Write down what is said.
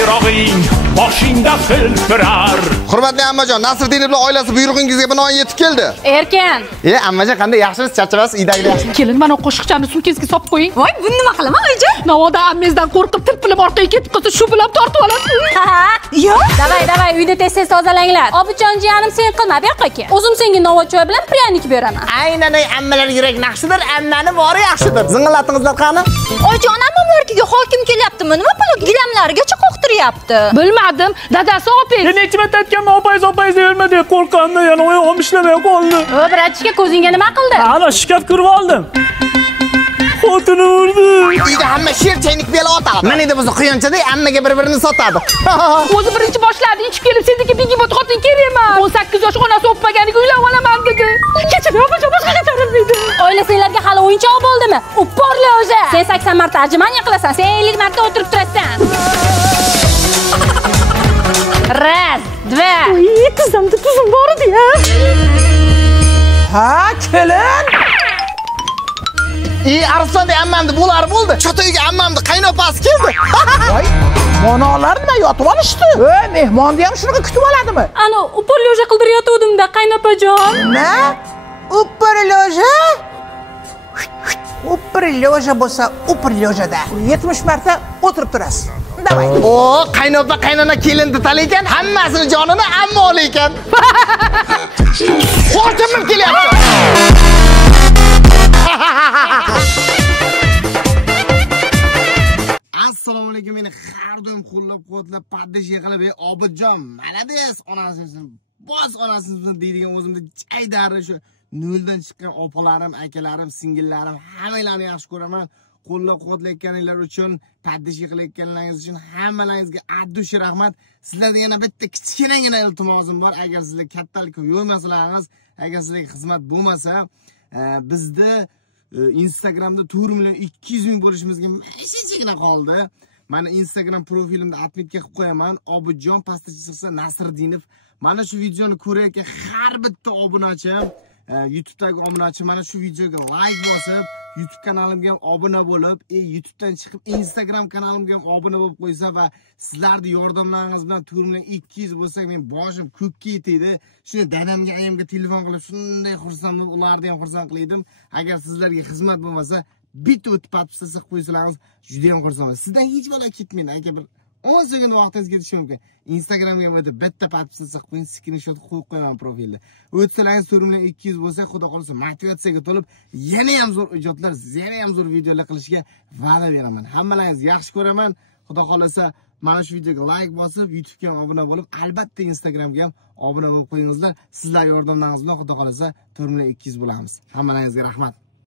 bayrog'ing boshingda filtrar. Hurmatli ammajon, Nasriddin ibn oilasi buyrug'ingizga binoan yetib keldi. Erkan. Ammajon, qanday yaxshisiz, charchabasiz, uydagilar yaxshimi? Kelin, mana qo'shiqchani sumkangizga solib qo'ying. Voy, buni nima qilaman, oyijon? Navoda ammangizdan qo'rqib tilpilim orqaga ketib qolsa, shu bilan tortib olasiz. Ha, yo'q. Davay, uyda tez-tez tozalanglar. Obijon jiyanim, sen qilma, bu yoqqa kel. O'zim senga novochoy bilan pryanik beraman. Aynan ammalar yurak naqshidir, ammani bori yaxshidir. Zing'illatingizlar qani? Oyijon, ammamlarga hokim kelyaptimi? Nima puli gilamlarigacha qo'qtiryapti. Bilmadim, dadasi oping. Necha marta aytganman, opayz deyolma deb qo'rqqandim, yana oyog'im ishlamay qoldi. O, bratishka, ko'zingga nima qildi? Ana shikaf kirib oldim. Xotini urdi. Uyda hamma sher chaynik bela otadi. Mana endi biz quyonchada ammaga bir-birini sotadi. O'zi birinchi boshlardi, ichib kelib, sizniki bigibot xotin kerakmas. 18 yosh onasi o'pmaganiga uylab olaman dedi. Kechiring, opajon, boshqa charilmaydi. Oilasinglarga hali o'yinchoq bo'ldimi? Upporli o'zi. Sen 80 marta ajmaniya qilasan, sen 50 marta o'tirib turasan. Raz, dva. Tizimda tuzum bor edi-ya. Ha, kelin. Arslonda ammamni bo'lar bo'ldi. Chota uyga ammamni qaynopasi keldi. Voy, monolar nima yotib olishdi? Mehmonni ham shunaqa kutib oladimi? Ana, upporli o'zi qildirayotgandim-da, qaynopajon. Nima? Upporloja? Upporloja bo'lsa, upporlojada 70 marta o'tirib turasiz. Davay. O, qaynopa qaynona kelinni talaykan, hammasini jonini amma olaykan. Xotinim kelyapti. Assalomu alaykum, meni har doim qo'llab-quvvatlab paddish qilib, Obidjon, malades, onasini onasini deydigan o'zimda chaydari shu noldan chiqqan opalarim, akalarim, singillarim hammalarni yaxshi ko'raman. Qo'llab-quvvatlayotganinglar uchun, paddish qilayotganlaringiz uchun hammalaringizga addushi rahmat. Sizlarga yana bitta kichkinagina iltimosim bor. Agar sizlar kattalikka yo'lmasalaringiz, agar sizlarga xizmat bo'lmasa, bizda Instagramda 4 million 200 ming bo'lishimizga shunchagina qoldi. Mana Instagram profilimda adminga qilib qo'yaman. Obidjon pastda chiqsa Nasriddinov. Mana shu videoni ko'rayotgan har bitta obunachim, YouTube'dagi obunachi mana shu videoga like bosib, YouTube kanalimga ham obuna bo'lib, YouTube'dan chiqib Instagram kanalimga ham obuna bo'lib qo'ysa va sizlarning yordamlaringiz bilan 4 million 200 bo'lsak, men boshim ko'kka yetadi. Shuni dadamga, ayamga telefon qilib, shunday xursand bo'lib, ularni ham xursand qildim. Agar sizlarga xizmat bo'lmasa, bitta o'tib podpis qilib qo'ysalaringiz, juda ham xursand bo'laman. Sizdan hech bola ketmaydi, aka bir 10 sekund vaqtingiz ketishi mumkin. Instagramga o'tib bitta podpis qilib qo'ying, screenshot qo'yib qo'yaman profilda. O'tsalaringiz 4 million 200 bo'lsa, xudo qolsa motivatsiyaga to'lib, yana ham zo'r ijodlar, yana ham zo'r videolar qilishga va'da beraman. Hammalaringizni yaxshi ko'raman. Xudo qolsa, mana shu videoga like bosib, YouTube'ga ham obuna bo'lib, albatta Instagramga ham obuna bo'lib qo'yingizlar. Sizlar yordamlaringiz bilan xudo qolsa 4 million 200 bo'lamiz. Hammalaringizga rahmat.